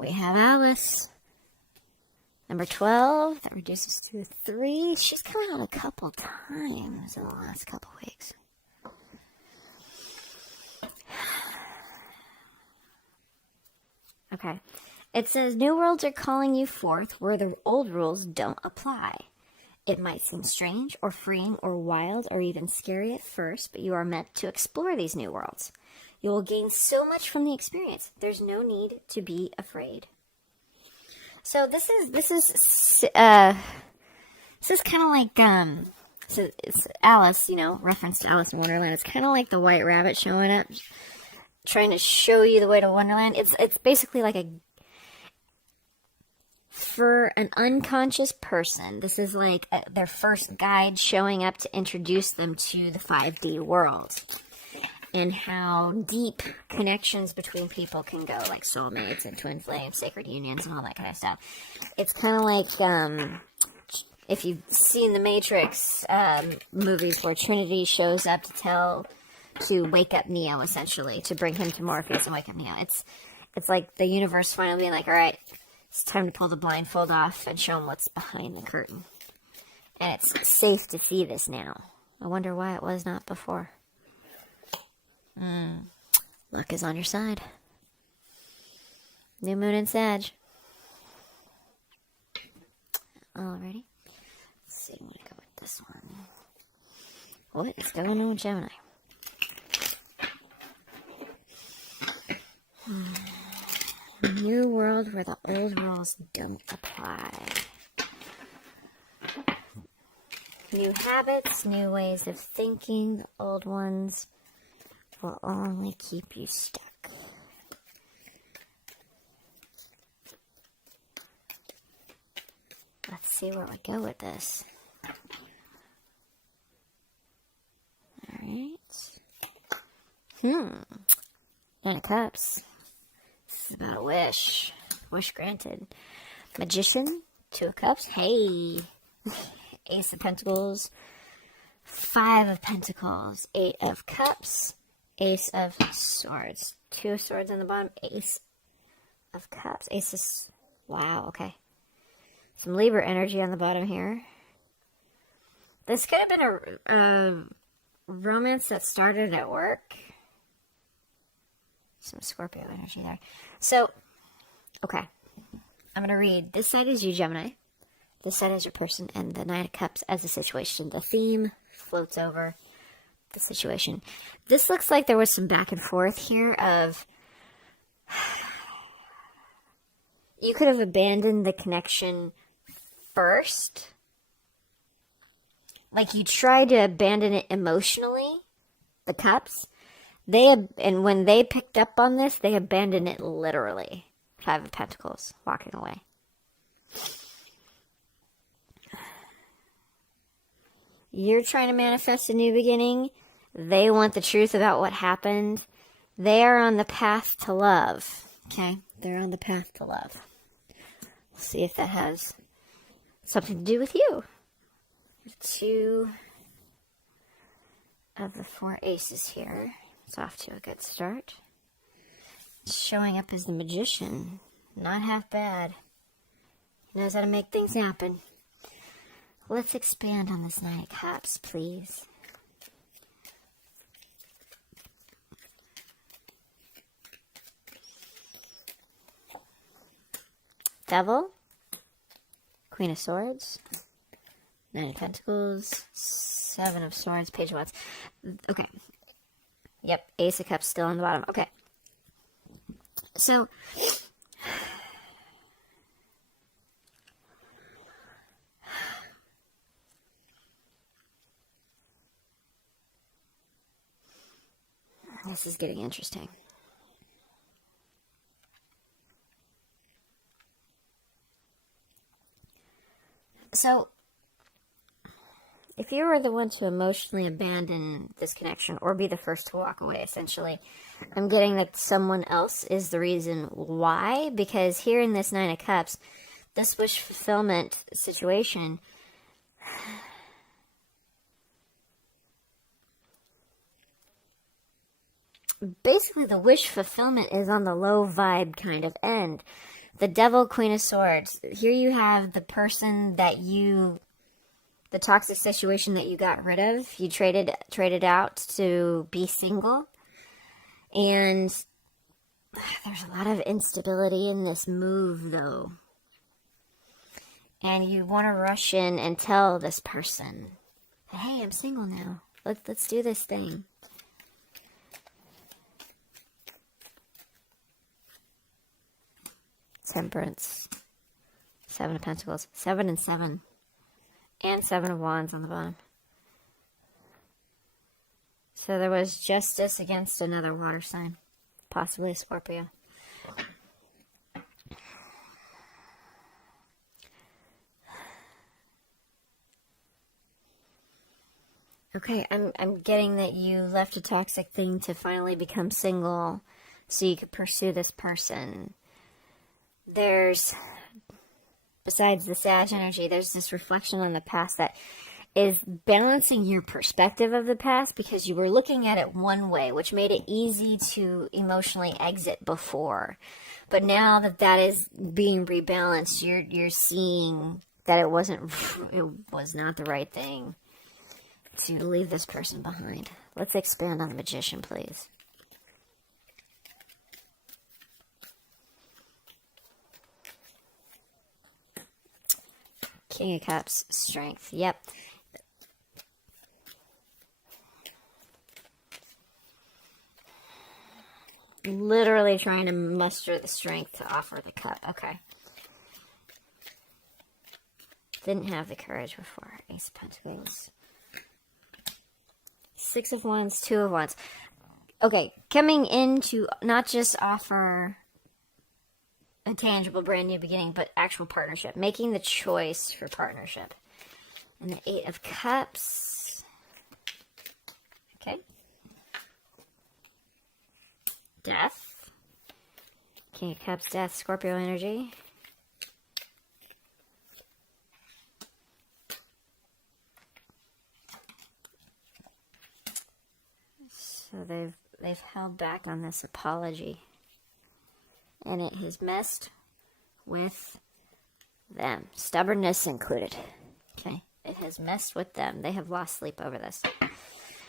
we have Alice. Number 12, that reduces to 3. She's come out a couple times in the last couple weeks. Okay. It says, new worlds are calling you forth where the old rules don't apply. It might seem strange or freeing or wild or even scary at first, but you are meant to explore these new worlds. You will gain so much from the experience. There's no need to be afraid. So this is kind of like, so it's Alice, you know, reference to Alice in Wonderland. It's kind of like the White Rabbit showing up, trying to show you the way to Wonderland. It's basically like for an unconscious person, this is like their first guide showing up to introduce them to the 5D world. And how deep connections between people can go, like soulmates and twin flames, sacred unions, and all that kind of stuff. It's kind of like, if you've seen the Matrix movies where Trinity shows up to wake up Neo, essentially, to bring him to Morpheus and wake up Neo. It's like the universe finally being like, all right, it's time to pull the blindfold off and show him what's behind the curtain. And it's safe to see this now. I wonder why it was not before. Luck is on your side. New moon in Sag. Alrighty. Let's see, I'm going to go with this one. What is going on with Gemini? New world where the old rules don't apply. New habits, new ways of thinking, the old ones will only keep you stuck. Let's see where we go with this. Alright. Nine of Cups. This is about a wish. Wish granted. Magician, 2 of Cups. Hey! Ace of Pentacles. 5 of Pentacles. 8 of Cups. Ace of Swords. 2 of Swords on the bottom. Ace of Cups. Ace of... Wow, okay. Some Libra energy on the bottom here. This could have been a romance that started at work. Some Scorpio energy there. So, okay. I'm going to read. This side is you, Gemini. This side is your person. And the 9 of Cups as a situation. The theme floats over the situation. This looks like there was some back and forth here of you could have abandoned the connection first. Like you tried to abandon it emotionally, the Cups. And when they picked up on this, they abandoned it literally. 5 of Pentacles, walking away. You're trying to manifest a new beginning. They want the truth about what happened. They are on the path to love. Okay? They're on the path to love. We'll see if that has something to do with you. 2 of the 4 aces here. It's off to a good start. Showing up as the Magician. Not half bad. He knows how to make things happen. Let's expand on this 9 of Cups, please. Devil. Queen of Swords. 9 of Pentacles. 7 of Swords. Page of Wands. Okay. Yep. Ace of Cups still on the bottom. Okay. So... this is getting interesting. So, if you were the one to emotionally abandon this connection or be the first to walk away, essentially, I'm getting that someone else is the reason why. Because here in this 9 of Cups, this wish fulfillment situation... basically, the wish fulfillment is on the low vibe kind of end. The Devil, Queen of Swords. Here you have the person that the toxic situation that you got rid of. You traded out to be single. And there's a lot of instability in this move, though. And you want to rush in and tell this person, hey, I'm single now. Let's do this thing. Temperance. 7 of Pentacles. 7 and 7. And 7 of Wands on the bottom. So there was justice against another water sign. Possibly a Scorpio. Okay, I'm getting that you left a toxic thing to finally become single so you could pursue this person. There's, besides the Sag energy, there's this reflection on the past that is balancing your perspective of the past, because you were looking at it one way, which made it easy to emotionally exit before. But now that is being rebalanced, you're seeing that it was not the right thing to leave this person behind. Let's expand on the Magician, please. King of Cups, strength. Yep. Literally trying to muster the strength to offer the cup. Okay. Didn't have the courage before. Ace of Pentacles. 6 of Wands, 2 of Wands. Okay, coming in to not just offer a tangible brand new beginning, but actual partnership. Making the choice for partnership. And the 8 of Cups. Okay. Death. King of Cups, Death, Scorpio energy. So they've held back on this apology. And it has messed with them. Stubbornness included. Okay. It has messed with them. They have lost sleep over this.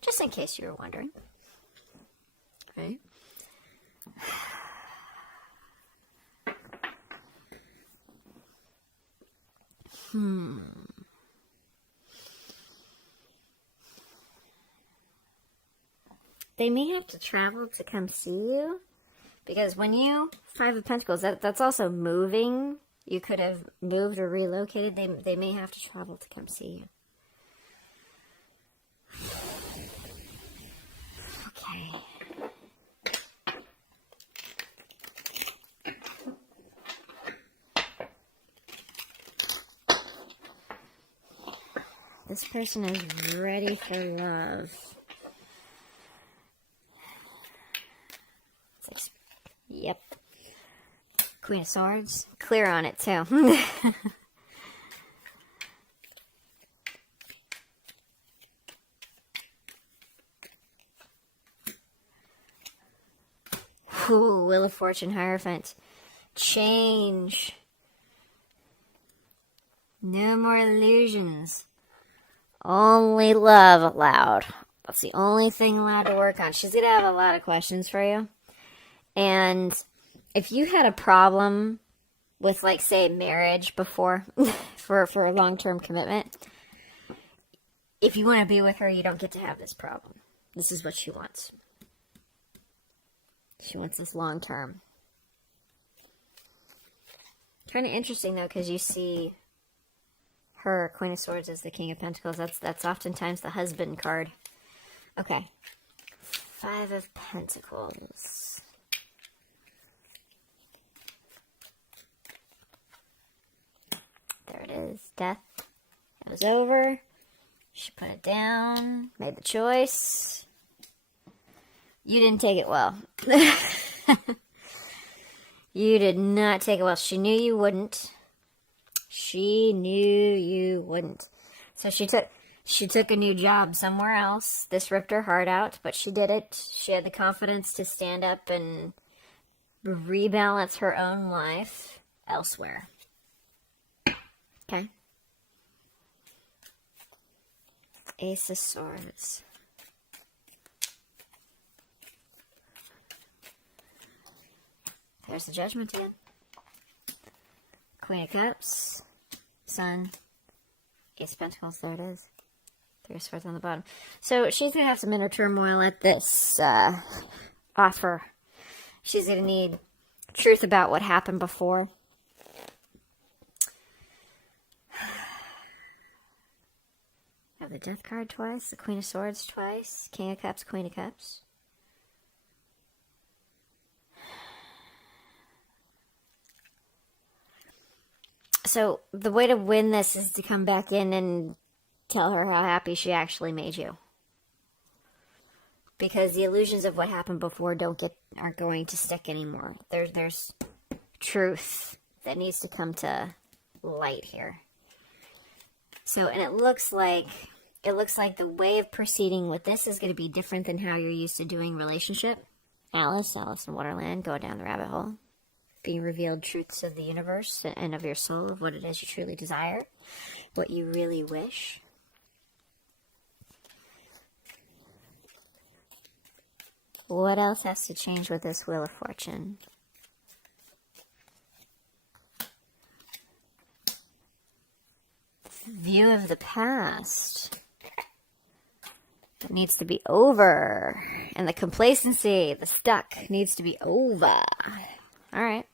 Just in case you were wondering. Okay. They may have to travel to come see you. Because when you, 5 of Pentacles, that's also moving. You could have moved or relocated. They may have to travel to come see you. Okay. This person is ready for love. Yep. Queen of Swords. Clear on it, too. Ooh, Wheel of Fortune, Hierophant. Change. No more illusions. Only love allowed. That's the only thing allowed to work on. She's going to have a lot of questions for you. And if you had a problem with, like, say, marriage before, for a long-term commitment, if you want to be with her, you don't get to have this problem. This is what she wants. She wants this long-term. Kind of interesting, though, because you see her, Queen of Swords, as the King of Pentacles. That's oftentimes the husband card. Okay. 5 of Pentacles. There it is. Death. It was over. She put it down. Made the choice. You didn't take it well. You did not take it well. She knew you wouldn't. She knew you wouldn't. So she took a new job somewhere else. This ripped her heart out, but she did it. She had the confidence to stand up and rebalance her own life. elsewhere. Okay? Ace of Swords. There's the Judgment again. Queen of Cups. Sun. Ace of Pentacles. There it is. 3 of Swords on the bottom. So she's going to have some inner turmoil at this offer. She's going to need truth about what happened before. Have the Death card twice. The Queen of Swords twice. King of Cups. Queen of Cups. So the way to win this is to come back in and tell her how happy she actually made you. Because the illusions of what happened before aren't going to stick anymore. There's truth that needs to come to light here. So, and it looks like the way of proceeding with this is going to be different than how you're used to doing relationship. Alice in Wonderland, go down the rabbit hole. Being revealed truths of the universe and of your soul, of what it is you truly desire, what you really wish. What else has to change with this Wheel of Fortune? View of the past. It needs to be over. And the complacency, the stuck, needs to be over. All right.